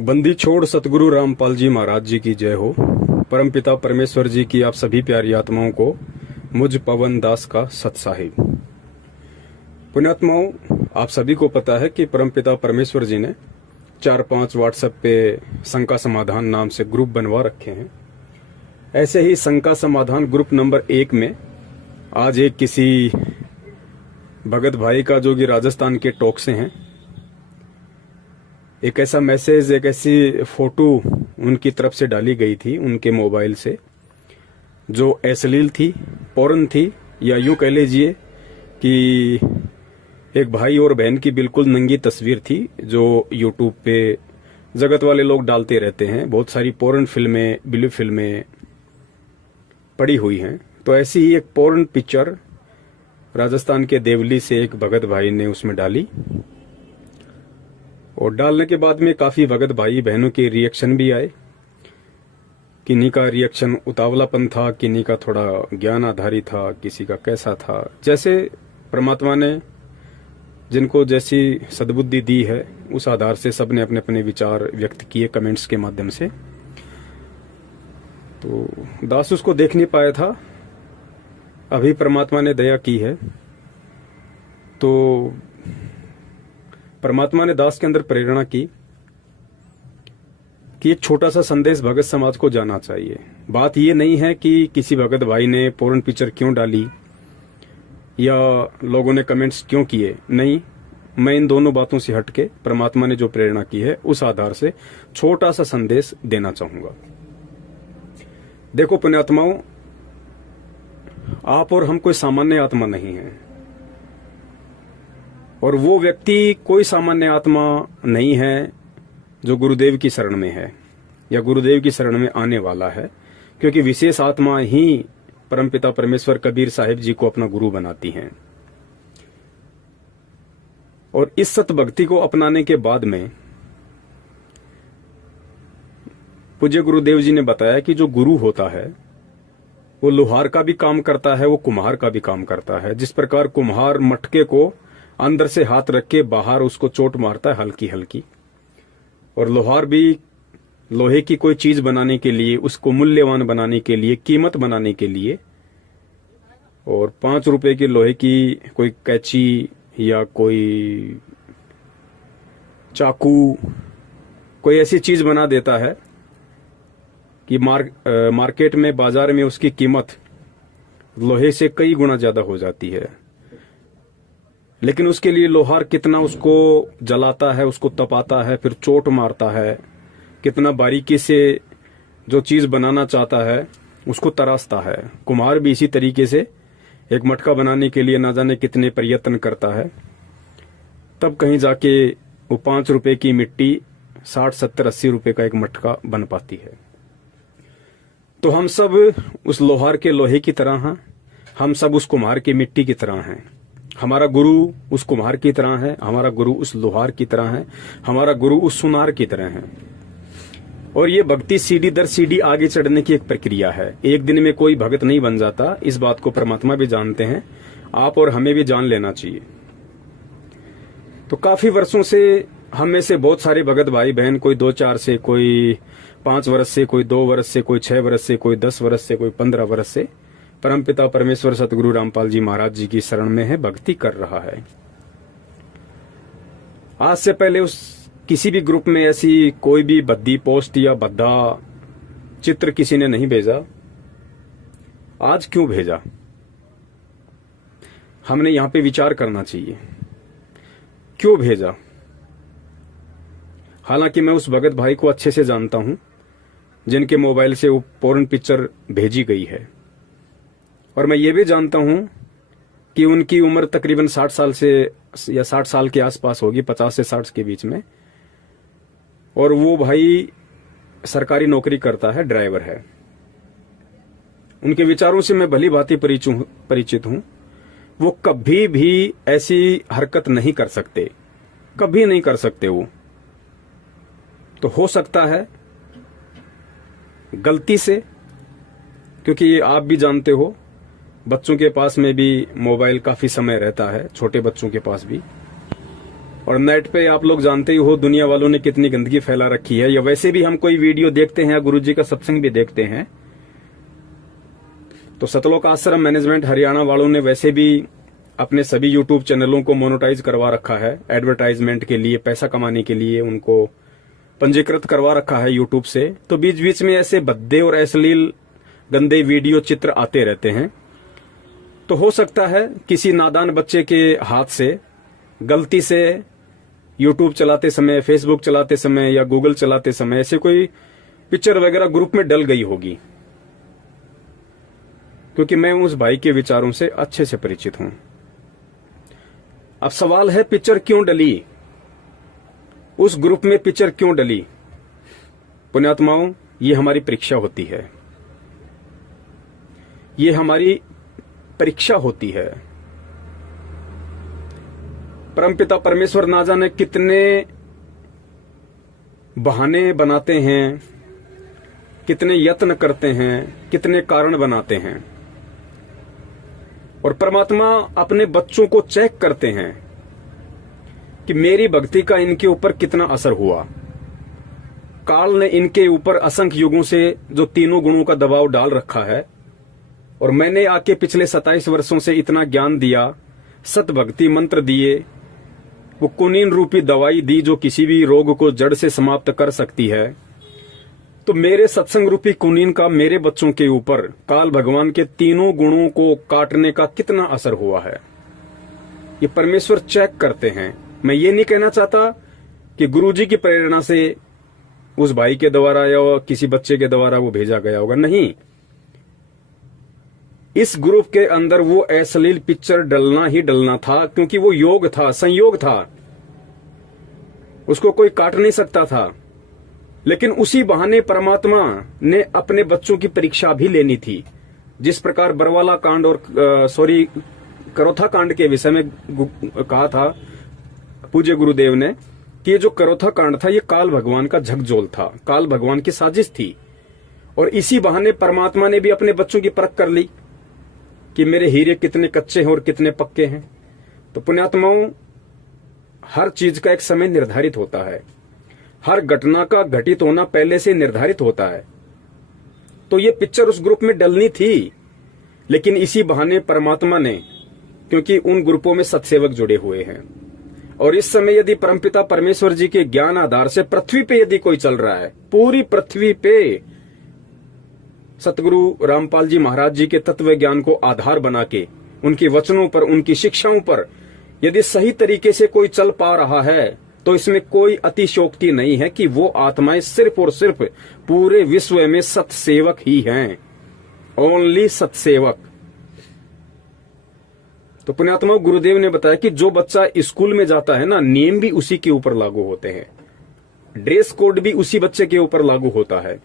बंदी छोड़ सतगुरु रामपाल जी महाराज जी की जय हो। परमपिता परमेश्वर जी की आप सभी प्यारी आत्माओं को मुझ पवन दास का सत साहिब। पुण्यात्माओं, आप सभी को पता है कि परमपिता परमेश्वर जी ने 4-5 व्हाट्सएप पे शंका समाधान नाम से ग्रुप बनवा रखे हैं। ऐसे ही शंका समाधान ग्रुप नंबर 1 में आज एक किसी भगत भाई का, जो कि राजस्थान के टोंक से हैं, एक ऐसा मैसेज, एक ऐसी फोटो उनकी तरफ से डाली गई थी उनके मोबाइल से, जो अश्लील थी, पोर्न थी, या यूं कह लीजिए कि एक भाई और बहन की बिल्कुल नंगी तस्वीर थी, जो यूट्यूब पे जगत वाले लोग डालते रहते हैं। बहुत सारी पोर्न फिल्में, ब्लू फिल्में पड़ी हुई हैं। तो ऐसी ही एक पोर्न पिक्चर राजस्थान के देवली से एक भगत भाई ने उसमें डाली, और डालने के बाद में काफी भगत भाई बहनों के रिएक्शन भी आए। किन्हीं का रिएक्शन उतावलापन था, किन्हीं का थोड़ा ज्ञान आधारी था, किसी का कैसा था। जैसे परमात्मा ने जिनको जैसी सद्बुद्धि दी है, उस आधार से सबने अपने अपने विचार व्यक्त किए कमेंट्स के माध्यम से। तो दास उसको देख नहीं पाया था, अभी परमात्मा ने दया की है। तो परमात्मा ने दास के अंदर प्रेरणा की कि एक छोटा सा संदेश भगत समाज को जाना चाहिए। बात ये नहीं है कि किसी भगत भाई ने पोर्न पिक्चर क्यों डाली या लोगों ने कमेंट्स क्यों किए, नहीं। मैं इन दोनों बातों से हटके परमात्मा ने जो प्रेरणा की है उस आधार से छोटा सा संदेश देना चाहूंगा। देखो पुण्यात्माओं, आप और हम कोई सामान्य आत्मा नहीं है, और वो व्यक्ति कोई सामान्य आत्मा नहीं है जो गुरुदेव की शरण में है या गुरुदेव की शरण में आने वाला है, क्योंकि विशेष आत्मा ही परमपिता परमेश्वर कबीर साहिब जी को अपना गुरु बनाती हैं। और इस सत भक्ति को अपनाने के बाद में पूज्य गुरुदेव जी ने बताया कि जो गुरु होता है वो लोहार का भी काम करता है, वो कुम्हार का भी काम करता है। जिस प्रकार कुम्हार मटके को अंदर से हाथ रख के बाहर उसको चोट मारता है हल्की हल्की, और लोहार भी लोहे की कोई चीज बनाने के लिए, उसको मूल्यवान बनाने के लिए, कीमत बनाने के लिए, और 5 रुपए की लोहे की कोई कैंची या कोई चाकू, कोई ऐसी चीज बना देता है कि मार्केट में, बाजार में उसकी कीमत लोहे से कई गुना ज्यादा हो जाती है। लेकिन उसके लिए लोहार कितना उसको जलाता है, उसको तपाता है, फिर चोट मारता है, कितना बारीकी से जो चीज बनाना चाहता है उसको तराशता है। कुम्हार भी इसी तरीके से एक मटका बनाने के लिए ना जाने कितने प्रयत्न करता है, तब कहीं जाके वो 5 रुपए की मिट्टी 60, 70, 80 रुपए का एक मटका बन पाती है। तो हम सब उस लोहार के लोहे की तरह हैं, हम सब उस कुम्हार की मिट्टी की तरह हैं। हमारा गुरु उस कुम्हार की तरह है, हमारा गुरु उस लोहार की तरह है, हमारा गुरु उस सुनार की तरह है। और ये भक्ति सीढ़ी दर सीढ़ी आगे चढ़ने की एक प्रक्रिया है। एक दिन में कोई भगत नहीं बन जाता, इस बात को परमात्मा भी जानते हैं, आप और हमें भी जान लेना चाहिए। तो काफी वर्षों से हम में से बहुत सारे भगत भाई बहन, कोई 2-4 से, कोई 5 वर्ष से, कोई 2 वर्ष से, कोई 6 वर्ष से, कोई 10 वर्ष से, कोई 15 वर्ष से परमपिता परमेश्वर सतगुरु रामपाल जी महाराज जी की शरण में है, भक्ति कर रहा है। आज से पहले उस किसी भी ग्रुप में ऐसी कोई भी भद्दी पोस्ट या भद्दा चित्र किसी ने नहीं भेजा। आज क्यों भेजा, हमने यहां पे विचार करना चाहिए, क्यों भेजा। हालांकि मैं उस भगत भाई को अच्छे से जानता हूं जिनके मोबाइल से वो पोर्न पिक्चर भेजी गई है, और मैं ये भी जानता हूं कि उनकी उम्र तकरीबन 60 साल से या 60 साल के आसपास होगी, 50 से 60 के बीच में, और वो भाई सरकारी नौकरी करता है, ड्राइवर है। उनके विचारों से मैं भली भांति परिचित हूं। वो कभी भी ऐसी हरकत नहीं कर सकते, कभी नहीं कर सकते वो। तो हो सकता है गलती से, क्योंकि आप भी जानते हो बच्चों के पास में भी मोबाइल काफी समय रहता है, छोटे बच्चों के पास भी, और नेट पे आप लोग जानते ही हो दुनिया वालों ने कितनी गंदगी फैला रखी है, या वैसे भी हम कोई वीडियो देखते हैं, गुरुजी का सत्संग भी देखते हैं, तो सतलोक आश्रम मैनेजमेंट हरियाणा वालों ने वैसे भी अपने सभी यूट्यूब चैनलों को मोनेटाइज करवा रखा है, एडवर्टाइजमेंट के लिए, पैसा कमाने के लिए उनको पंजीकृत करवा रखा है यूट्यूब से। तो बीच बीच में ऐसे भद्दे और अश्लील गंदे वीडियो चित्र आते रहते हैं। तो हो सकता है किसी नादान बच्चे के हाथ से गलती से यूट्यूब चलाते समय, फेसबुक चलाते समय या गूगल चलाते समय ऐसे कोई पिक्चर वगैरह ग्रुप में डल गई होगी, क्योंकि मैं उस भाई के विचारों से अच्छे से परिचित हूं। अब सवाल है पिक्चर क्यों डली, उस ग्रुप में पिक्चर क्यों डली? पुण्यात्माओं, ये हमारी परीक्षा होती है, ये हमारी परीक्षा होती है। परमपिता परमेश्वर ना जाने कितने बहाने बनाते हैं, कितने यत्न करते हैं, कितने कारण बनाते हैं, और परमात्मा अपने बच्चों को चेक करते हैं कि मेरी भक्ति का इनके ऊपर कितना असर हुआ। काल ने इनके ऊपर असंख्य युगों से जो तीनों गुणों का दबाव डाल रखा है, और मैंने आके पिछले 27 वर्षों से इतना ज्ञान दिया, सत भक्ति मंत्र दिए, वो कुनीन रूपी दवाई दी जो किसी भी रोग को जड़ से समाप्त कर सकती है। तो मेरे सत्संग रूपी कुनीन का मेरे बच्चों के ऊपर काल भगवान के तीनों गुणों को काटने का कितना असर हुआ है, ये परमेश्वर चेक करते हैं। मैं ये नहीं कहना चाहता कि गुरुजी की प्रेरणा से उस भाई के द्वारा या किसी बच्चे के द्वारा वो भेजा गया होगा, नहीं। इस ग्रुप के अंदर वो अश्लील पिक्चर डलना ही डलना था, क्योंकि वो योग था, संयोग था, उसको कोई काट नहीं सकता था। लेकिन उसी बहाने परमात्मा ने अपने बच्चों की परीक्षा भी लेनी थी। जिस प्रकार बरवाला कांड और करोथा कांड के विषय में कहा था पूज्य गुरुदेव ने कि ये जो करोथा कांड था ये काल भगवान का झकझोल था, काल भगवान की साजिश थी। और इसी बहाने परमात्मा ने भी अपने बच्चों की परख कर ली कि मेरे हीरे कितने कच्चे हैं और कितने पक्के हैं। तो पुण्यात्माओं, हर चीज का एक समय निर्धारित होता है, हर घटना का घटित होना पहले से निर्धारित होता है। तो ये पिक्चर उस ग्रुप में डलनी थी, लेकिन इसी बहाने परमात्मा ने, क्योंकि उन ग्रुपों में सत्सेवक जुड़े हुए हैं, और इस समय यदि परमपिता परमेश्वर जी के ज्ञान आधार से पृथ्वी पे यदि कोई चल रहा है, पूरी पृथ्वी पे सतगुरु रामपाल जी महाराज जी के तत्व ज्ञान को आधार बना के, उनके वचनों पर, उनकी शिक्षाओं पर यदि सही तरीके से कोई चल पा रहा है, तो इसमें कोई अतिशयोक्ति नहीं है कि वो आत्माएं सिर्फ और सिर्फ पूरे विश्व में सत्सेवक ही हैं, ओनली सत्सेवक। तो पुण्यात्मा, गुरुदेव ने बताया कि जो बच्चा स्कूल में जाता है ना, नियम भी उसी के ऊपर लागू होते हैं, ड्रेस कोड भी उसी बच्चे के ऊपर लागू होता है,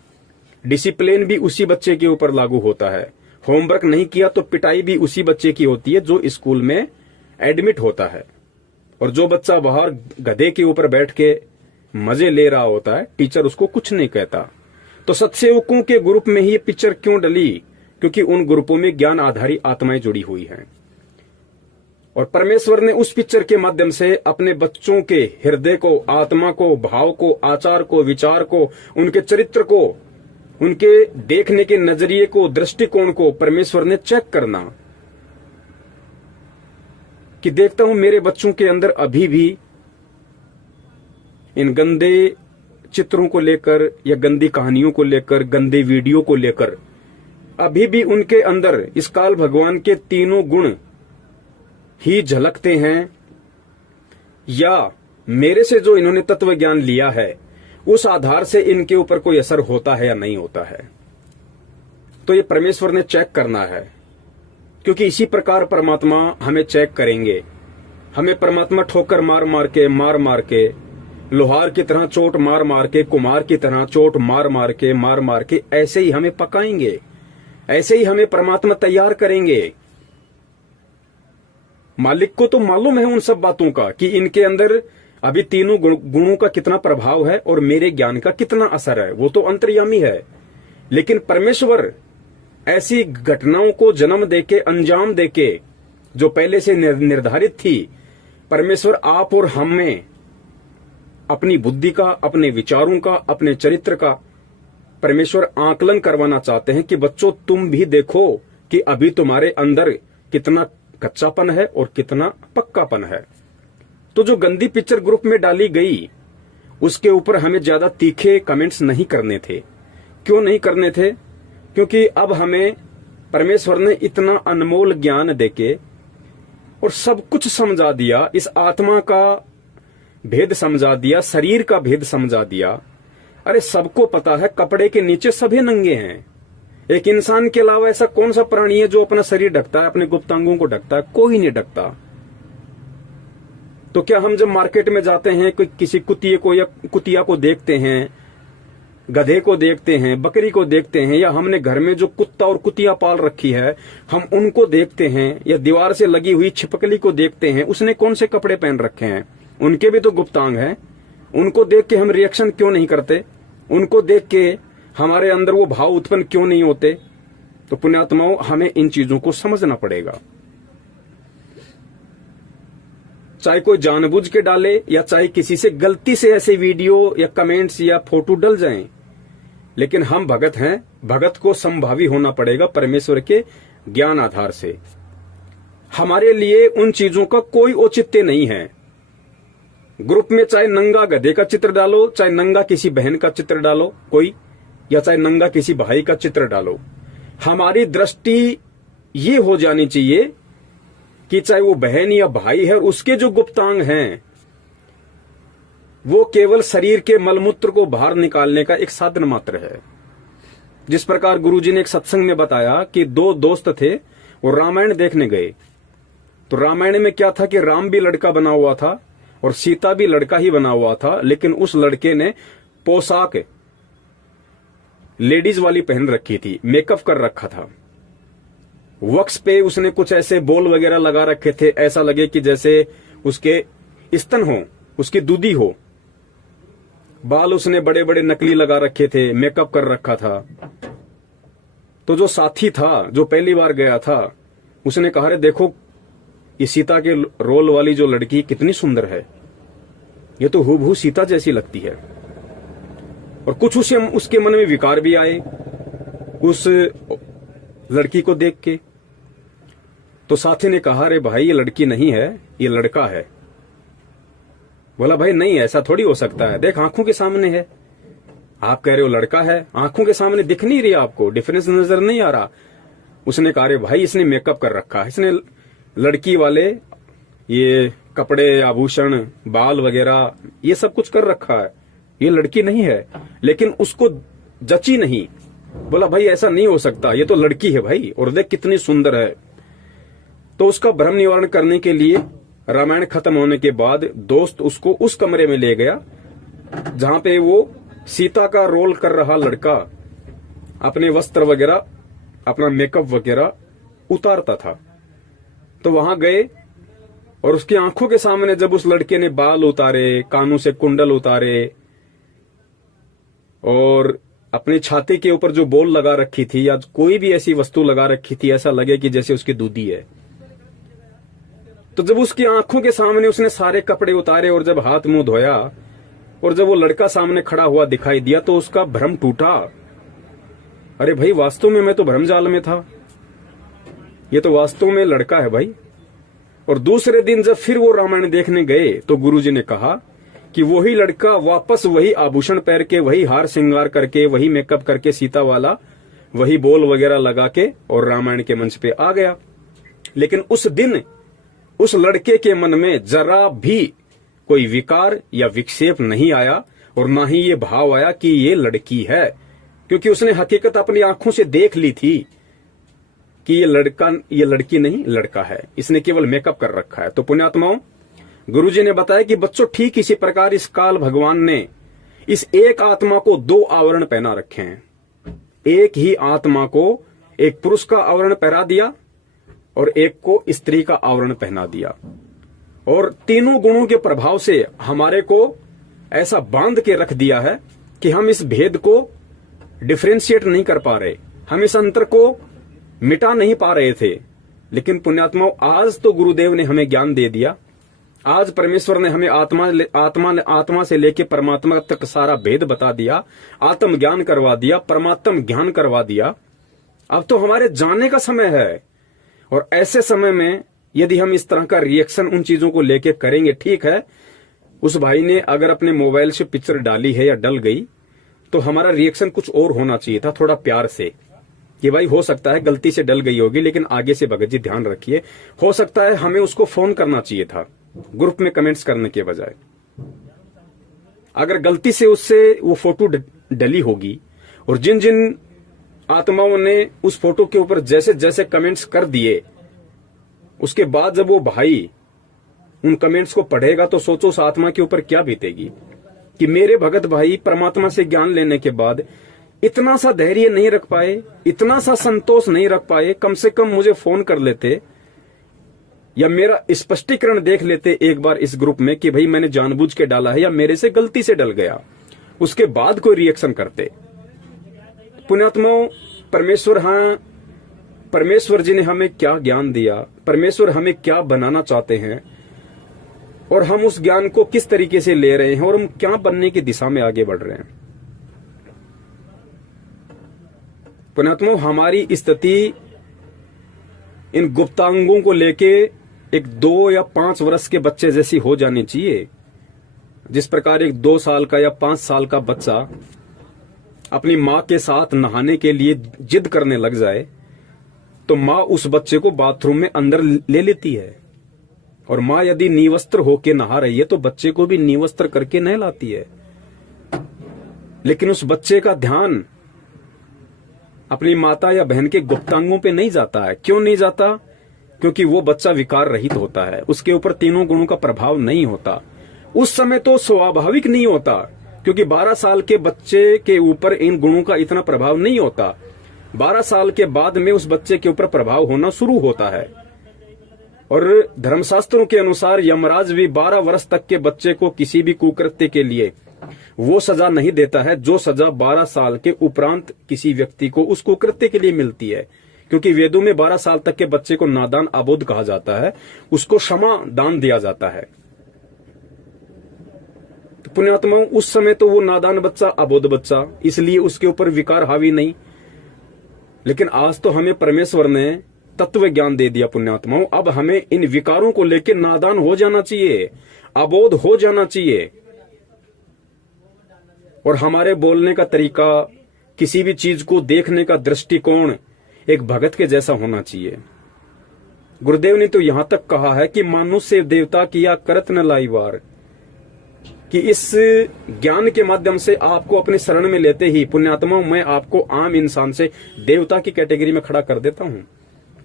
डिसिप्लिन भी उसी बच्चे के ऊपर लागू होता है, होमवर्क नहीं किया तो पिटाई भी उसी बच्चे की होती है जो स्कूल में एडमिट होता है। और जो बच्चा बाहर गधे के ऊपर बैठ के मजे ले रहा होता है, टीचर उसको कुछ नहीं कहता। तो सत्सेवकों के ग्रुप में ही ये पिक्चर क्यों डली? क्योंकि उन ग्रुपों में ज्ञान आधारी आत्माएं जुड़ी हुई हैं, और परमेश्वर ने उस पिक्चर के माध्यम से अपने बच्चों के हृदय को, आत्मा को, भाव को, आचार को, विचार को, उनके चरित्र को, उनके देखने के नजरिए को, दृष्टिकोण को परमेश्वर ने चेक करना कि देखता हूं मेरे बच्चों के अंदर अभी भी इन गंदे चित्रों को लेकर या गंदी कहानियों को लेकर, गंदे वीडियो को लेकर अभी भी उनके अंदर इस काल भगवान के तीनों गुण ही झलकते हैं, या मेरे से जो इन्होंने तत्व ज्ञान लिया है उस आधार से इनके ऊपर कोई असर होता है या नहीं होता है। तो ये परमेश्वर ने चेक करना है, क्योंकि इसी प्रकार परमात्मा हमें चेक करेंगे। हमें परमात्मा ठोकर मार मार के, लोहार की तरह चोट मार मार के, कुम्हार की तरह चोट मार मार के ऐसे ही हमें पकाएंगे, ऐसे ही हमें परमात्मा तैयार करेंगे। मालिक को तो मालूम है उन सब बातों का कि इनके अंदर अभी तीनों गुणों का कितना प्रभाव है और मेरे ज्ञान का कितना असर है, वो तो अंतर्यामी है। लेकिन परमेश्वर ऐसी घटनाओं को जन्म देके, अंजाम देके, जो पहले से निर्धारित थी, परमेश्वर आप और हम में अपनी बुद्धि का, अपने विचारों का, अपने चरित्र का परमेश्वर आकलन करवाना चाहते हैं कि बच्चों तुम भी देखो कि अभी तुम्हारे अंदर कितना कच्चापन है और कितना पक्कापन है। तो जो गंदी पिक्चर ग्रुप में डाली गई उसके ऊपर हमें ज्यादा तीखे कमेंट्स नहीं करने थे। क्यों नहीं करने थे? क्योंकि अब हमें परमेश्वर ने इतना अनमोल ज्ञान देके और सब कुछ समझा दिया, इस आत्मा का भेद समझा दिया, शरीर का भेद समझा दिया। अरे सबको पता है कपड़े के नीचे सभी नंगे हैं। एक इंसान के अलावा ऐसा कौन सा प्राणी है जो अपना शरीर ढकता है, अपने गुप्तांगों को ढकता है? कोई नहीं ढकता। तो क्या हम जब मार्केट में जाते हैं, कोई किसी कुतिये को या कुतिया को देखते हैं, गधे को देखते हैं, बकरी को देखते हैं, या हमने घर में जो कुत्ता और कुतिया पाल रखी है हम उनको देखते हैं, या दीवार से लगी हुई छिपकली को देखते हैं, उसने कौन से कपड़े पहन रखे हैं? उनके भी तो गुप्तांग हैं। उनको देख के हम रिएक्शन क्यों नहीं करते? उनको देख के हमारे अंदर वो भाव उत्पन्न क्यों नहीं होते? तो पुण्यात्माओं, हमें इन चीजों को समझना पड़ेगा। चाहे कोई जानबूझ के डाले या चाहे किसी से गलती से ऐसे वीडियो या कमेंट्स या फोटो डल जाएं, लेकिन हम भगत हैं, भगत को संभावी होना पड़ेगा परमेश्वर के ज्ञान आधार से। हमारे लिए उन चीजों का कोई औचित्य नहीं है। ग्रुप में चाहे नंगा गधे का चित्र डालो, चाहे नंगा किसी बहन का चित्र डालो कोई, या चाहे नंगा किसी भाई का चित्र डालो, हमारी दृष्टि ये हो जानी चाहिए कि चाहे वो बहन या भाई है, उसके जो गुप्तांग हैं वो केवल शरीर के मलमूत्र को बाहर निकालने का एक साधन मात्र है। जिस प्रकार गुरुजी ने एक सत्संग में बताया कि दो दोस्त थे, वो रामायण देखने गए। तो रामायण में क्या था कि राम भी लड़का बना हुआ था और सीता भी लड़का ही बना हुआ था, लेकिन उस लड़के ने पोशाक लेडीज वाली पहन रखी थी, मेकअप कर रखा था। वक्स पे उसने कुछ ऐसे बोल वगैरह लगा रखे थे, ऐसा लगे कि जैसे उसके स्तन हो, उसकी दूधी हो। बाल उसने बड़े बड़े नकली लगा रखे थे, मेकअप कर रखा था। तो जो साथी था, जो पहली बार गया था, उसने कहा, अरे देखो ये सीता के रोल वाली जो लड़की कितनी सुंदर है, ये तो हूबहू सीता जैसी लगती है। और कुछ उसके मन में विकार भी आए उस लड़की को देख के। तो साथी ने कहा, अरे भाई ये लड़की नहीं है, ये लड़का है। बोला, भाई नहीं, ऐसा थोड़ी हो सकता है, देख आंखों के सामने है। आप कह रहे हो लड़का है, आंखों के सामने दिख नहीं रही, आपको डिफरेंस नजर नहीं आ रहा। उसने कहा, अरे भाई इसने मेकअप कर रखा है, इसने लड़की वाले ये कपड़े, आभूषण, बाल वगैरह ये सब कुछ कर रखा है, ये लड़की नहीं है। लेकिन उसको जची नहीं। बोला, भाई ऐसा नहीं हो सकता, ये तो लड़की है भाई, और देख कितनी सुंदर है। तो उसका भ्रम निवारण करने के लिए रामायण खत्म होने के बाद दोस्त उसको उस कमरे में ले गया जहां पे वो सीता का रोल कर रहा लड़का अपने वस्त्र वगैरह, अपना मेकअप वगैरह उतारता था। तो वहां गए और उसकी आंखों के सामने जब उस लड़के ने बाल उतारे, कानों से कुंडल उतारे और अपनी छाती के ऊपर जो बोल लगा रखी थी या कोई भी ऐसी वस्तु लगा रखी थी, ऐसा लगे कि जैसे उसकी दूधी है। तो जब उसकी आंखों के सामने उसने सारे कपड़े उतारे और जब हाथ मुंह धोया और जब वो लड़का सामने खड़ा हुआ दिखाई दिया तो उसका भ्रम टूटा। अरे भाई वास्तव में मैं तो भ्रमजाल में था, ये तो वास्तव में लड़का है भाई। और दूसरे दिन जब फिर वो रामायण देखने गए तो गुरुजी ने कहा कि वही लड़का वापस वही आभूषण पहन के, वही हार श्रृंगार करके, वही मेकअप करके, सीता वाला वही बोल वगैरह लगा के और रामायण के मंच पे आ गया। लेकिन उस दिन उस लड़के के मन में जरा भी कोई विकार या विक्षेप नहीं आया और ना ही ये भाव आया कि ये लड़की है, क्योंकि उसने हकीकत अपनी आंखों से देख ली थी कि ये लड़की नहीं, लड़का है, इसने केवल मेकअप कर रखा है। तो पुण्यात्माओं, गुरुजी ने बताया कि बच्चों ठीक इसी प्रकार इस काल भगवान ने इस एक आत्मा को दो आवरण पहना रखे हैं। एक ही आत्मा को एक पुरुष का आवरण पहना दिया और एक को स्त्री का आवरण पहना दिया, और तीनों गुणों के प्रभाव से हमारे को ऐसा बांध के रख दिया है कि हम इस भेद को डिफरेंशिएट नहीं कर पा रहे, हम इस अंतर को मिटा नहीं पा रहे थे। लेकिन पुण्यात्माओं, आज तो गुरुदेव ने हमें ज्ञान दे दिया, आज परमेश्वर ने हमें आत्मा से लेके परमात्मा तक सारा भेद बता दिया, आत्म ज्ञान करवा दिया, परमात्म ज्ञान करवा दिया। अब तो हमारे जाने का समय है। और ऐसे समय में यदि हम इस तरह का रिएक्शन उन चीजों को लेके करेंगे, ठीक है, उस भाई ने अगर अपने मोबाइल से पिक्चर डाली है या डल गई, तो हमारा रिएक्शन कुछ और होना चाहिए था, थोड़ा प्यार से, कि भाई हो सकता है गलती से डल गई होगी, लेकिन आगे से भगत जी ध्यान रखिए। हो सकता है हमें उसको फोन करना चाहिए था, ग्रुप में कमेंट्स करने के बजाय। अगर गलती से उससे वो फोटो डली होगी, और जिन जिन आत्माओं ने उस फोटो के ऊपर जैसे जैसे कमेंट्स कर दिए, उसके बाद जब वो भाई उन कमेंट्स को पढ़ेगा, तो सोचो उस आत्मा के ऊपर क्या बीतेगी कि मेरे भगत भाई परमात्मा से ज्ञान लेने के बाद इतना सा धैर्य नहीं रख पाए, इतना सा संतोष नहीं रख पाए, कम से कम मुझे फोन कर लेते या मेरा स्पष्टीकरण देख लेते एक बार इस ग्रुप में कि भाई मैंने जानबूझ के डाला है या मेरे से गलती से डल गया, उसके बाद कोई रिएक्शन करते। पुण्यात्माओं, परमेश्वर जी ने हमें क्या ज्ञान दिया, परमेश्वर हमें क्या बनाना चाहते हैं, और हम उस ज्ञान को किस तरीके से ले रहे हैं, और हम क्या बनने की दिशा में आगे बढ़ रहे हैं। पुण्यात्माओं, हमारी स्थिति इन गुप्तांगों को लेके एक 2 या 5 वर्ष के बच्चे जैसी हो जानी चाहिए। जिस प्रकार एक 2 साल का या 5 साल का बच्चा अपनी माँ के साथ नहाने के लिए जिद करने लग जाए, तो माँ उस बच्चे को बाथरूम में अंदर ले लेती है, और माँ यदि निवस्त्र होके नहा रही है तो बच्चे को भी निवस्त्र करके नहलाती है। लेकिन उस बच्चे का ध्यान अपनी माता या बहन के गुप्तांगों पे नहीं जाता है। क्यों नहीं जाता? क्योंकि वो बच्चा विकार रहित होता है, उसके ऊपर तीनों गुणों का प्रभाव नहीं होता। उस समय तो स्वाभाविक नहीं होता, क्योंकि 12 साल के बच्चे के ऊपर इन गुणों का इतना प्रभाव नहीं होता। 12 साल के बाद में उस बच्चे के ऊपर प्रभाव होना शुरू होता है। और धर्मशास्त्रों के अनुसार यमराज भी 12 वर्ष तक के बच्चे को किसी भी कुकृत्य के लिए वो सजा नहीं देता है जो सजा 12 साल के उपरांत किसी व्यक्ति को उस कुकृत्य के लिए मिलती है। क्योंकि वेदों में 12 साल तक के बच्चे को नादान अबोध कहा जाता है, उसको क्षमा दान दिया जाता है। तो पुण्यात्माओं, उस समय तो वो नादान बच्चा, अबोध बच्चा, इसलिए उसके ऊपर विकार हावी नहीं। लेकिन आज तो हमें परमेश्वर ने तत्व ज्ञान दे दिया पुण्यात्माओं। अब हमें इन विकारों को लेकर नादान हो जाना चाहिए, अबोध हो जाना चाहिए, और हमारे बोलने का तरीका, किसी भी चीज को देखने का दृष्टिकोण एक भगत के जैसा होना चाहिए। गुरुदेव ने तो यहां तक कहा है कि मानुष्य देवता किया करत न लाई वार, कि इस ज्ञान के माध्यम से आपको अपने शरण में लेते ही पुण्यात्माओं मैं आपको आम इंसान से देवता की कैटेगरी में खड़ा कर देता हूं।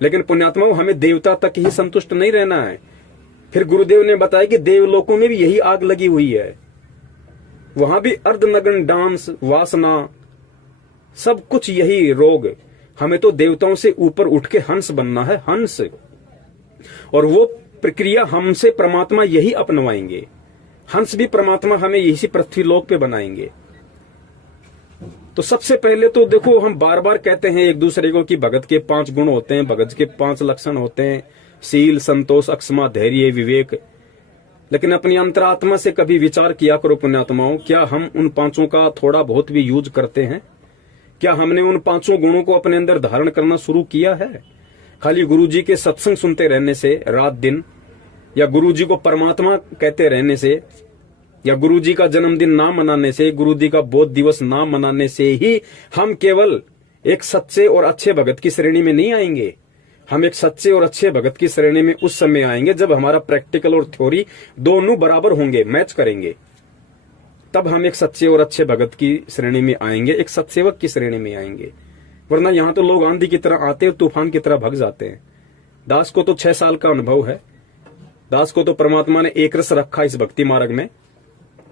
लेकिन पुण्यात्माओं, हमें देवता तक ही संतुष्ट नहीं रहना है। फिर गुरुदेव ने बताया कि देवलोकों में भी यही आग लगी हुई है, वहां भी अर्धनग्न डांस, वासना, सब कुछ यही रोग। हमें तो देवताओं से ऊपर उठ के हंस बनना है, हंस। और वो प्रक्रिया हमसे परमात्मा यही अपनवाएंगे। हंस भी परमात्मा हमें यही पृथ्वी लोक पे बनाएंगे। तो सबसे पहले तो देखो, हम बार बार कहते हैं एक दूसरे को कि भगत के 5 गुण होते हैं, भगत के 5 लक्षण होते हैं, शील, संतोष, अक्षमा, धैर्य, विवेक। लेकिन अपनी अंतरात्मा से कभी विचार किया करो पुण्यात्माओं, क्या हम उन 5 का थोड़ा बहुत भी यूज करते हैं? क्या हमने उन 5 गुणों को अपने अंदर धारण करना शुरू किया है? खाली गुरुजी के सत्संग सुनते रहने से रात दिन, या गुरुजी को परमात्मा कहते रहने से, या गुरुजी का जन्मदिन ना मनाने से, गुरुजी का बोध दिवस ना मनाने से ही हम केवल एक सच्चे और अच्छे भगत की श्रेणी में नहीं आएंगे। हम एक सच्चे और अच्छे भगत की श्रेणी में उस समय आएंगे जब हमारा प्रैक्टिकल और थ्योरी दोनों बराबर होंगे, मैच करेंगे। तब हम एक सच्चे और अच्छे भगत की श्रेणी में आएंगे, एक सत्सेवक की श्रेणी में आएंगे। वरना यहां तो लोग आंधी की तरह आते हैं, तूफान की तरह भग जाते हैं। दास को तो 6 साल का अनुभव है। दास को तो परमात्मा ने एक रस रखा इस भक्ति मार्ग में।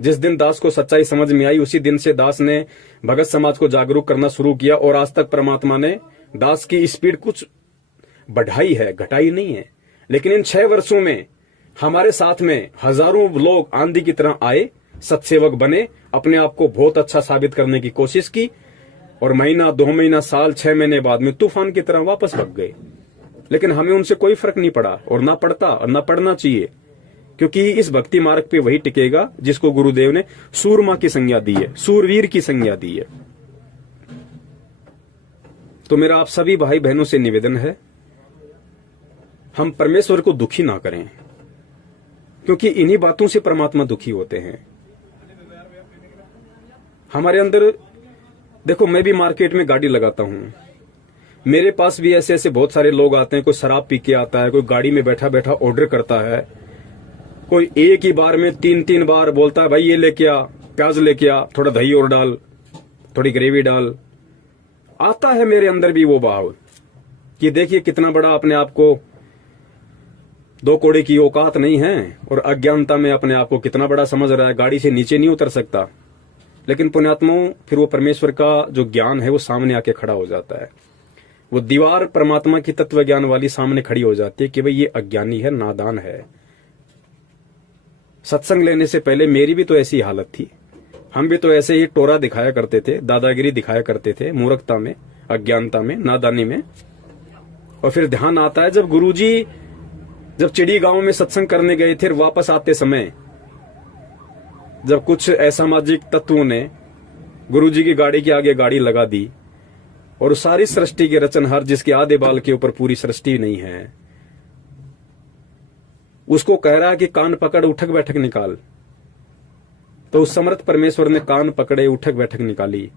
जिस दिन दास को सच्चाई समझ में आई, उसी दिन से दास ने भगत समाज को जागरूक करना शुरू किया, और आज तक परमात्मा ने दास की स्पीड कुछ बढ़ाई है, घटाई नहीं है। लेकिन इन 6 वर्षों में हमारे साथ में हजारों लोग आंधी की तरह आए, सत्सेवक बने, अपने आप को बहुत अच्छा साबित करने की कोशिश की, और महीना, 2 महीना, साल, 6 महीने बाद में तूफान की तरह वापस भग गए। लेकिन हमें उनसे कोई फर्क नहीं पड़ा, और ना पड़ता और ना पड़ना चाहिए, क्योंकि इस भक्ति मार्ग पे वही टिकेगा जिसको गुरुदेव ने सूरमा की संज्ञा दी है, सूरवीर की संज्ञा दी है। तो मेरा आप सभी भाई बहनों से निवेदन है, हम परमेश्वर को दुखी ना करें, क्योंकि इन्हीं बातों से परमात्मा दुखी होते हैं। हमारे अंदर देखो, मैं भी मार्केट में गाड़ी लगाता हूं, मेरे पास भी ऐसे ऐसे बहुत सारे लोग आते हैं। कोई शराब पी के आता है, कोई गाड़ी में बैठा बैठा ऑर्डर करता है, कोई एक ही बार में 3-3 बार बोलता है भाई ये लेके आ, प्याज लेके आ, थोड़ा दही और डाल, थोड़ी ग्रेवी डाल। आता है मेरे अंदर भी वो भाव कि देखिए कितना बड़ा अपने आप को, 2 कौड़े की औकात नहीं है और अज्ञानता में अपने आप को कितना बड़ा समझ रहा है, गाड़ी से नीचे नहीं उतर सकता। लेकिन पुण्यात्माओं, फिर वो परमेश्वर का जो ज्ञान है वो सामने आके खड़ा हो जाता है। वो दीवार परमात्मा की तत्व ज्ञान वाली सामने खड़ी हो जाती है कि भाई ये अज्ञानी है, नादान है। सत्संग लेने से पहले मेरी भी तो ऐसी हालत थी, हम भी तो ऐसे ही टोरा दिखाया करते थे, दादागिरी दिखाया करते थे, मूर्खता में, अज्ञानता में, नादानी में। और फिर ध्यान आता है जब गुरुजी जब चिड़ी गांव में सत्संग करने गए थे, वापस आते समय जब कुछ असामाजिक तत्वों ने गुरुजी की गाड़ी के आगे गाड़ी लगा दी और सारी सृष्टि के रचनहार जिसके आधे बाल के ऊपर पूरी सृष्टि नहीं है, उसको कह रहा है कि कान पकड़ उठक बैठक निकाल, तो उस समर्थ परमेश्वर ने कान पकड़े, उठक बैठक निकाली।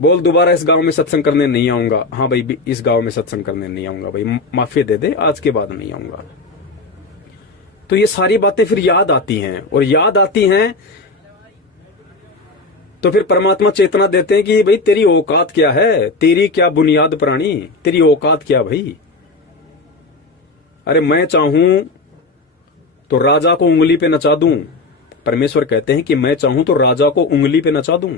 बोल दोबारा इस गांव में सत्संग करने नहीं आऊंगा। हाँ भाई, इस गांव में सत्संग करने नहीं आऊंगा भाई, माफी दे दे, आज के बाद नहीं आऊंगा। तो ये सारी बातें फिर याद आती हैं, और याद आती हैं तो फिर परमात्मा चेतना देते हैं कि भाई तेरी औकात क्या है, तेरी क्या बुनियाद प्राणी, तेरी औकात क्या भाई। अरे मैं चाहूं तो राजा को उंगली पे नचा दूं। परमेश्वर कहते हैं कि मैं चाहूं तो राजा को उंगली पे नचा दूं,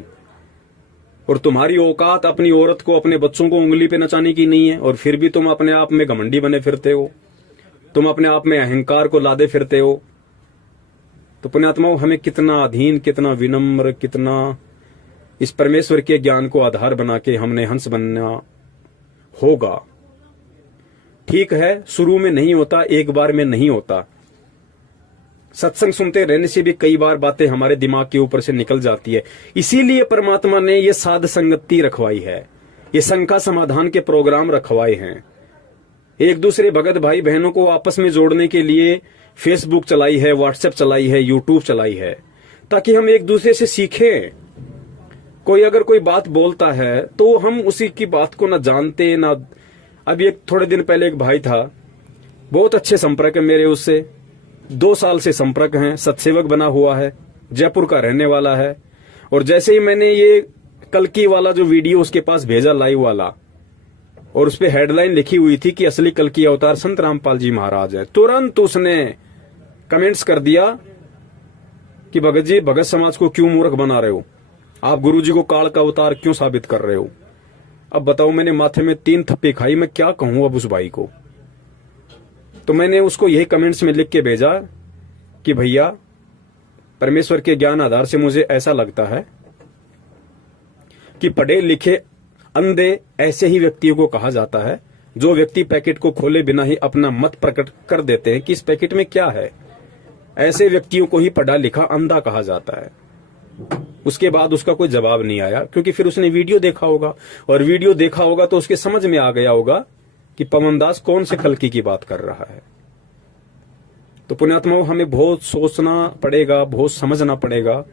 और तुम्हारी औकात अपनी औरत को, अपने बच्चों को उंगली पे नचाने की नहीं है, और फिर भी तुम अपने आप में घमंडी बने फिरते हो, तुम अपने आप में अहंकार को लादे फिरते हो। तो पुण्यात्माओं, हमें कितना अधीन, कितना विनम्र, कितना इस परमेश्वर के ज्ञान को आधार बना के हमने हंस बनना होगा। ठीक है, शुरू में नहीं होता, एक बार में नहीं होता। सत्संग सुनते रहने से भी कई बार बातें हमारे दिमाग के ऊपर से निकल जाती है। इसीलिए परमात्मा ने ये साध संगति रखवाई है, ये शंका समाधान के प्रोग्राम रखवाए हैं। एक दूसरे भगत भाई बहनों को आपस में जोड़ने के लिए फेसबुक चलाई है, व्हाट्सएप चलाई है, यूट्यूब चलाई है, ताकि हम एक दूसरे से सीखें। कोई अगर कोई बात बोलता है तो हम उसी की बात को ना जानते ना। अभी एक थोड़े दिन पहले एक भाई था, बहुत अच्छे संपर्क है मेरे उससे, 2 साल से संपर्क हैं, सत्सेवक बना हुआ है, जयपुर का रहने वाला है। और जैसे ही मैंने ये कल्कि वाला जो वीडियो उसके पास भेजा लाइव वाला, और उस पे हेडलाइन लिखी हुई थी कि असली कल्कि अवतार संत रामपाल जी महाराज है, तुरंत उसने कमेंट्स कर दिया कि भगत जी, भगत समाज को क्यों मूर्ख बना रहे हो, आप गुरुजी को काल का अवतार क्यों साबित कर रहे हो। अब बताओ, मैंने माथे में 3 थप्पे खाई, मैं क्या कहूं अब उस भाई को। तो मैंने उसको यही कमेंट्स में लिख के भेजा कि भैया, परमेश्वर के ज्ञान आधार से मुझे ऐसा लगता है कि पढ़े लिखे अंधे ऐसे ही व्यक्तियों को कहा जाता है जो व्यक्ति पैकेट को खोले बिना ही अपना मत प्रकट कर देते हैं कि इस पैकेट में क्या है। ऐसे व्यक्तियों को ही पढ़ा लिखा अंधा कहा जाता है। उसके बाद उसका कोई जवाब नहीं आया, क्योंकि फिर उसने वीडियो देखा होगा, और वीडियो देखा होगा तो उसके समझ में आ गया होगा कि पवनदास कौन से कल्कि की बात कर रहा है। तो पुण्यात्माओं, हमें बहुत सोचना पड़ेगा, बहुत समझना पड़ेगा।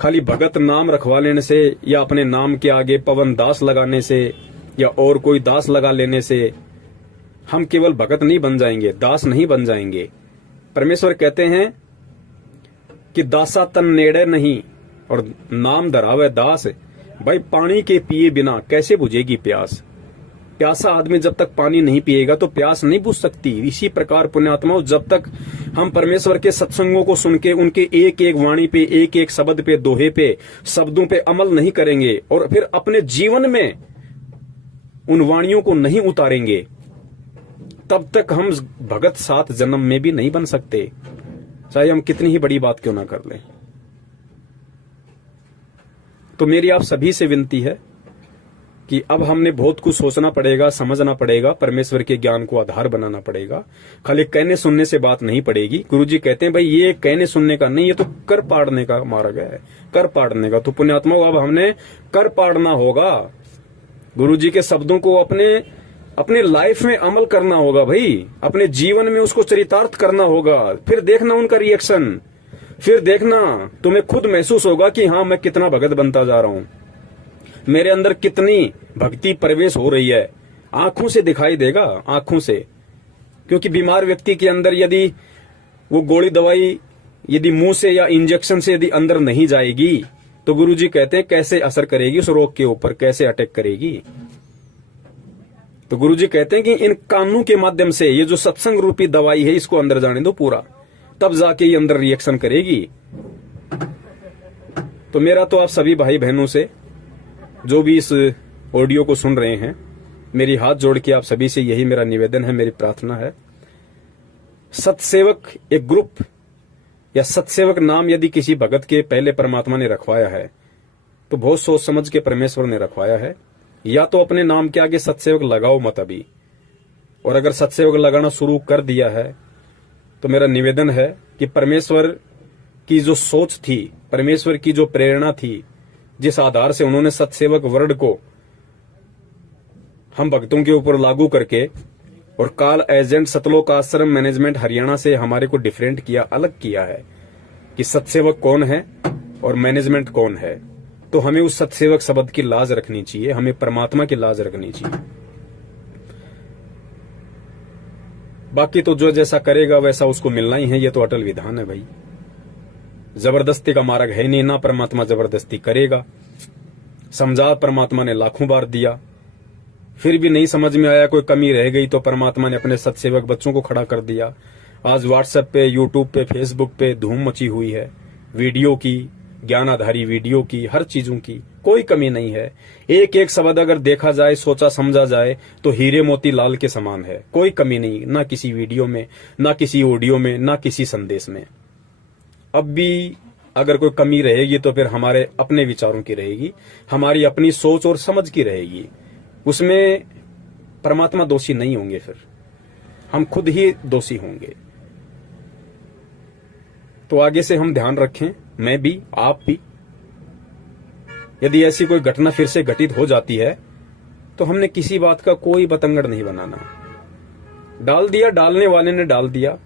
खाली भगत नाम रखवा लेने से, या अपने नाम के आगे पवन दास लगाने से, या और कोई दास लगा लेने से हम केवल भगत नहीं बन जाएंगे, दास नहीं बन जाएंगे। परमेश्वर कहते हैं कि दासा तन नेड़े नहीं, और नाम धरावे दास। भाई, पानी के पिए बिना कैसे बुझेगी प्यास। प्यासा आदमी जब तक पानी नहीं पिएगा तो प्यास नहीं बुझ सकती। इसी प्रकार पुण्यात्माओं, जब तक हम परमेश्वर के सत्संगों को सुन के उनके एक एक वाणी पे, एक एक शब्द पे, दोहे पे, शब्दों पे अमल नहीं करेंगे, और फिर अपने जीवन में उन वाणियों को नहीं उतारेंगे, तब तक हम भगत 7 जन्म में भी नहीं बन सकते, चाहे हम कितनी ही बड़ी बात क्यों ना कर लें। तो मेरी आप सभी से विनती है कि अब हमने बहुत कुछ सोचना पड़ेगा, समझना पड़ेगा, परमेश्वर के ज्ञान को आधार बनाना पड़ेगा। खाली कहने सुनने से बात नहीं पड़ेगी। गुरुजी कहते हैं भाई ये कहने सुनने का नहीं, ये तो कर पाड़ने का मार्ग है, कर पाड़ने का। तो पुण्यात्मा अब हमने कर पाड़ना होगा, गुरुजी के शब्दों को अपने लाइफ में अमल करना होगा भाई, अपने जीवन में उसको चरितार्थ करना होगा। फिर देखना उनका रिएक्शन, फिर देखना तुम्हें खुद महसूस होगा कि हाँ मैं कितना भगत बनता जा रहा हूं, मेरे अंदर कितनी भक्ति प्रवेश हो रही है। आंखों से दिखाई देगा, आंखों से। क्योंकि बीमार व्यक्ति के अंदर यदि वो गोली दवाई यदि मुंह से या इंजेक्शन से यदि अंदर नहीं जाएगी तो गुरुजी कहते हैं कैसे असर करेगी उस रोग के ऊपर, कैसे अटैक करेगी। तो गुरुजी कहते हैं कि इन कानों के माध्यम से ये जो सत्संग रूपी दवाई है इसको अंदर जाने दो पूरा, तब जाके ये अंदर रिएक्शन करेगी। तो मेरा तो आप सभी भाई बहनों से जो भी इस ऑडियो को सुन रहे हैं, मेरी हाथ जोड़ के आप सभी से यही मेरा निवेदन है, मेरी प्रार्थना है। सत्सेवक एक ग्रुप या सत्सेवक नाम यदि किसी भगत के पहले परमात्मा ने रखवाया है तो बहुत सोच समझ के परमेश्वर ने रखवाया है। या तो अपने नाम के आगे सत्सेवक लगाओ मत अभी, और अगर सत्सेवक लगाना शुरू कर दिया है तो मेरा निवेदन है कि परमेश्वर की जो सोच थी, परमेश्वर की जो प्रेरणा थी, जिस आधार से उन्होंने सत्सेवक वर्ड को हम भक्तों के ऊपर लागू करके और काल एजेंट सतलोक आश्रम मैनेजमेंट हरियाणा से हमारे को डिफरेंट किया, अलग किया है कि सत्सेवक कौन है और मैनेजमेंट कौन है। तो हमें उस सत्सेवक शब्द की लाज रखनी चाहिए, हमें परमात्मा की लाज रखनी चाहिए। बाकी तो जो जैसा करेगा वैसा उसको मिलना ही है, ये तो अटल विधान है भाई। जबरदस्ती का मार्ग है नहीं, ना परमात्मा जबरदस्ती करेगा। समझा परमात्मा ने लाखों बार दिया, फिर भी नहीं समझ में आया, कोई कमी रह गई तो परमात्मा ने अपने सत्सेवक बच्चों को खड़ा कर दिया। आज व्हाट्सएप पे, यूट्यूब पे, फेसबुक पे धूम मची हुई है, वीडियो की, ज्ञान आधारी वीडियो की, हर चीजों की कोई कमी नहीं है। एक एक शब्द अगर देखा जाए, सोचा समझा जाए तो हीरे मोती लाल के समान है, कोई कमी नहीं, ना किसी वीडियो में, ना किसी ऑडियो में, ना किसी संदेश में। अब भी अगर कोई कमी रहेगी तो फिर हमारे अपने विचारों की रहेगी, हमारी अपनी सोच और समझ की रहेगी। उसमें परमात्मा दोषी नहीं होंगे, फिर हम खुद ही दोषी होंगे। तो आगे से हम ध्यान रखें, मैं भी, आप भी। यदि ऐसी कोई घटना फिर से घटित हो जाती है तो हमने किसी बात का कोई बतंगड़ नहीं बनाना। डाल दिया, डालने वाले ने डाल दिया।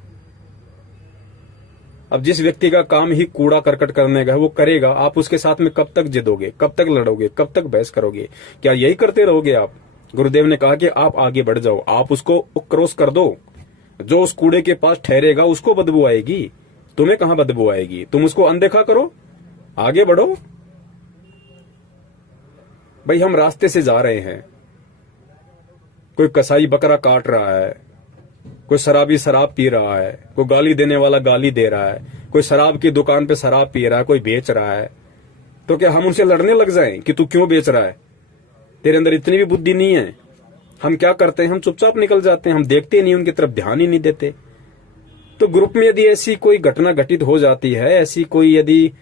अब जिस व्यक्ति का काम ही कूड़ा करकट करने का है वो करेगा, आप उसके साथ में कब तक जिदोगे, कब तक लड़ोगे, कब तक बहस करोगे? क्या यही करते रहोगे आप? गुरुदेव ने कहा कि आप आगे बढ़ जाओ, आप उसको क्रॉस कर दो। जो उस कूड़े के पास ठहरेगा उसको बदबू आएगी, तुम्हें कहां बदबू आएगी? तुम उसको अनदेखा करो, आगे बढ़ो। भाई हम रास्ते से जा रहे हैं, कोई कसाई बकरा काट रहा है, कोई शराबी शराब पी रहा है, कोई गाली देने वाला गाली दे रहा है, कोई शराब की दुकान पे शराब पी रहा है, कोई बेच रहा है, तो क्या हम उनसे लड़ने लग जाएं कि तू क्यों बेच रहा है? तेरे अंदर इतनी भी बुद्धि नहीं है। हम क्या करते हैं, हम चुपचाप निकल जाते हैं, हम देखते नहीं, उनकी तरफ ध्यान ही नहीं देते। तो ग्रुप में यदि ऐसी कोई घटना घटित हो जाती है, ऐसी कोई यदि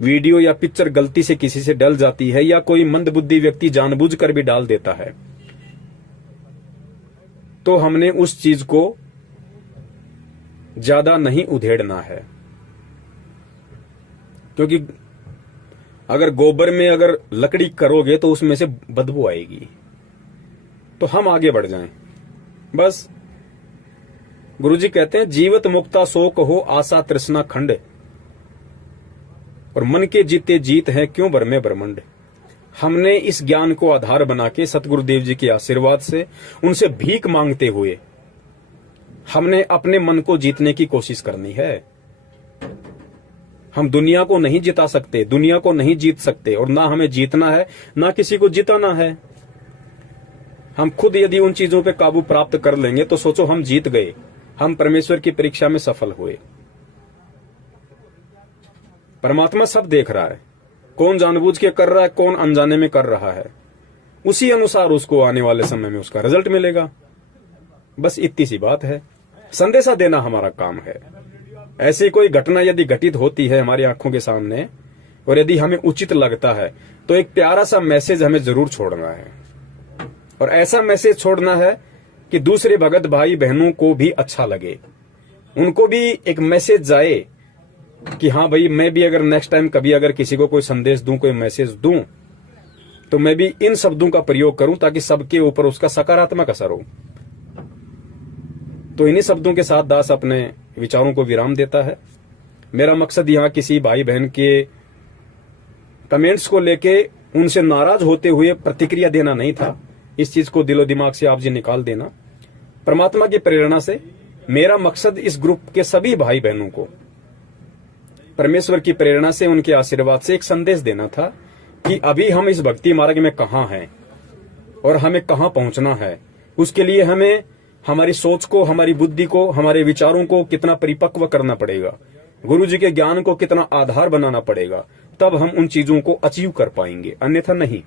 वीडियो या पिक्चर गलती से किसी से डल जाती है, या कोई मंदबुद्धि व्यक्ति जानबूझकर भी डाल देता है, तो हमने उस चीज को ज्यादा नहीं उधेड़ना है। क्योंकि अगर गोबर में अगर लकड़ी करोगे तो उसमें से बदबू आएगी। तो हम आगे बढ़ जाएं बस। गुरुजी कहते हैं जीवत मुक्ता शोक हो आशा तृष्णा खंड, और मन के जीते जीत है क्यों भरमे ब्रह्मंड। हमने इस ज्ञान को आधार बना के सतगुरुदेव जी के आशीर्वाद से, उनसे भीख मांगते हुए हमने अपने मन को जीतने की कोशिश करनी है। हम दुनिया को नहीं जिता सकते, दुनिया को नहीं जीत सकते, और ना हमें जीतना है ना किसी को जिताना है। हम खुद यदि उन चीजों पे काबू प्राप्त कर लेंगे तो सोचो हम जीत गए, हम परमेश्वर की परीक्षा में सफल हुए। परमात्मा सब देख रहा है, कौन जानबूझ के कर रहा है, कौन अनजाने में कर रहा है, उसी अनुसार उसको आने वाले समय में उसका रिजल्ट मिलेगा। बस इतनी सी बात है, संदेशा देना हमारा काम है। ऐसी कोई घटना यदि घटित होती है हमारी आंखों के सामने और यदि हमें उचित लगता है तो एक प्यारा सा मैसेज हमें जरूर छोड़ना है, और ऐसा मैसेज छोड़ना है कि दूसरे भगत भाई बहनों को भी अच्छा लगे, उनको भी एक मैसेज जाए कि हाँ भाई, मैं भी अगर नेक्स्ट टाइम कभी अगर किसी को कोई संदेश दूं, कोई मैसेज दूं, तो मैं भी इन शब्दों का प्रयोग करूं ताकि सबके ऊपर उसका सकारात्मक असर हो। तो इन्हीं शब्दों के साथ दास अपने विचारों को विराम देता है। मेरा मकसद यहां किसी भाई बहन के कमेंट्स को लेके उनसे नाराज होते हुए प्रतिक्रिया देना नहीं था। इस चीज को दिलो दिमाग से आप जी निकाल देना। परमात्मा की प्रेरणा से मेरा मकसद इस ग्रुप के सभी भाई बहनों को परमेश्वर की प्रेरणा से, उनके आशीर्वाद से एक संदेश देना था कि अभी हम इस भक्ति मार्ग में कहां हैं और हमें कहां पहुंचना है। उसके लिए हमें हमारी सोच को, हमारी बुद्धि को, हमारे विचारों को कितना परिपक्व करना पड़ेगा, गुरु जी के ज्ञान को कितना आधार बनाना पड़ेगा, तब हम उन चीजों को अचीव कर पाएंगे, अन्यथा नहीं।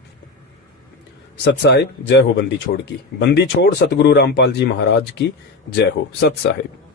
सत साहिब, जय हो बंदी छोड़ की। बंदी छोड़ सतगुरु रामपाल जी महाराज की जय हो। सत साहिब।